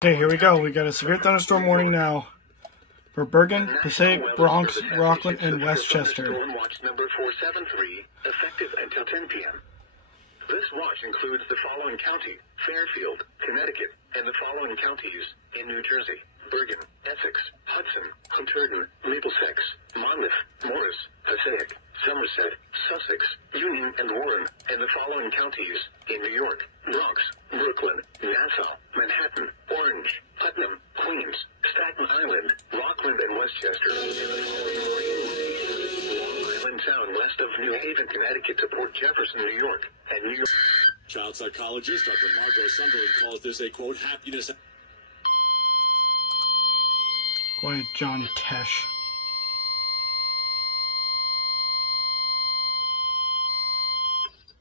Okay, here we go. We got a severe thunderstorm warning now for Bergen, Passaic, Bronx, Rockland, and Westchester. Watch number 473, effective until 10 p.m. This watch includes the following county: Fairfield, Connecticut, and the following counties in New Jersey: Bergen, Essex, Hudson, Hunterdon, Middlesex, Monmouth, Morris, Passaic, Somerset, Sussex, Union, and Warren, and the following counties in New York: Bronx, Brooklyn, Nassau, Manhattan, Orange, Putnam, Queens, Staten Island, Rockland, and Westchester. Long Island Sound west of New Haven, Connecticut to Port Jefferson, New York, and New York. Child psychologist Dr. Margot Sunderland calls this a, quote, happiness. Quiet, John Tesh.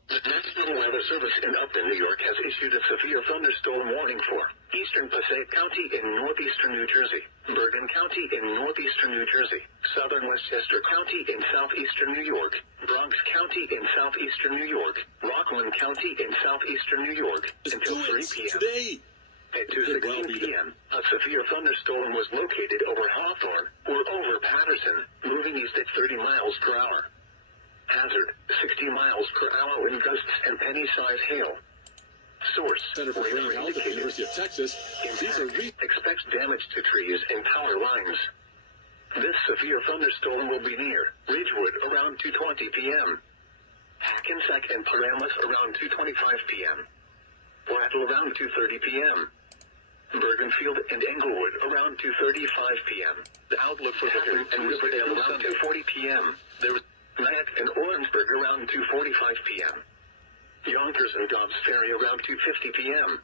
The National Weather Service in Upton, New York has issued a severe thunderstorm warning for eastern Passaic County in northeastern New Jersey, Bergen County in northeastern New Jersey, southern Westchester County in southeastern New York, Bronx County in southeastern New York, Rockland County in southeastern New York, until 3 p.m. Today. At 2:16 p.m., a severe thunderstorm was located over Hawthorne or over Patterson, moving east at 30 miles per hour. Hazard: 60 miles per hour wind gusts and penny-size hail. Source: Center for Brain Health at the University of Texas. Expects damage to trees and power lines. This severe thunderstorm will be near Ridgewood around 2:20 p.m. Hackensack and Paramus around 2:25 p.m. Rattle around 2:30 p.m. Bergenfield and Englewood around 2:35 p.m. The outlook for Hatton and Riverdale around 2:40 p.m. There is Nyack and Orangeburg around 2:45 p.m. Yonkers and Dobbs Ferry around 2:50 p.m.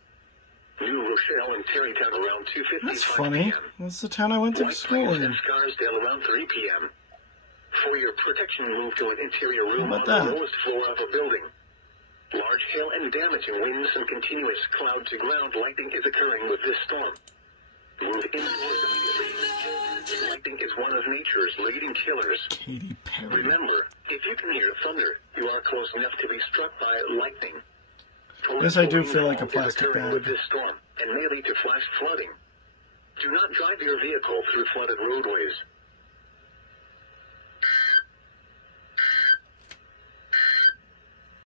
New Rochelle and Terrytown around 2:55 p.m. That's funny. That's the town I went to school in. And Scarsdale around 3 p.m. For your protection, move to an interior room on that? the lowest floor of a building. Large hail and damaging winds and continuous cloud-to-ground lightning is occurring with this storm. Move indoors immediately. Lightning is one of nature's leading killers. Katy Perry. Remember, if you can hear thunder, you are close enough to be struck by lightning. Yes, I do feel like a plastic bag. bag. With this storm and may lead to flash flooding. Do not drive your vehicle through flooded roadways.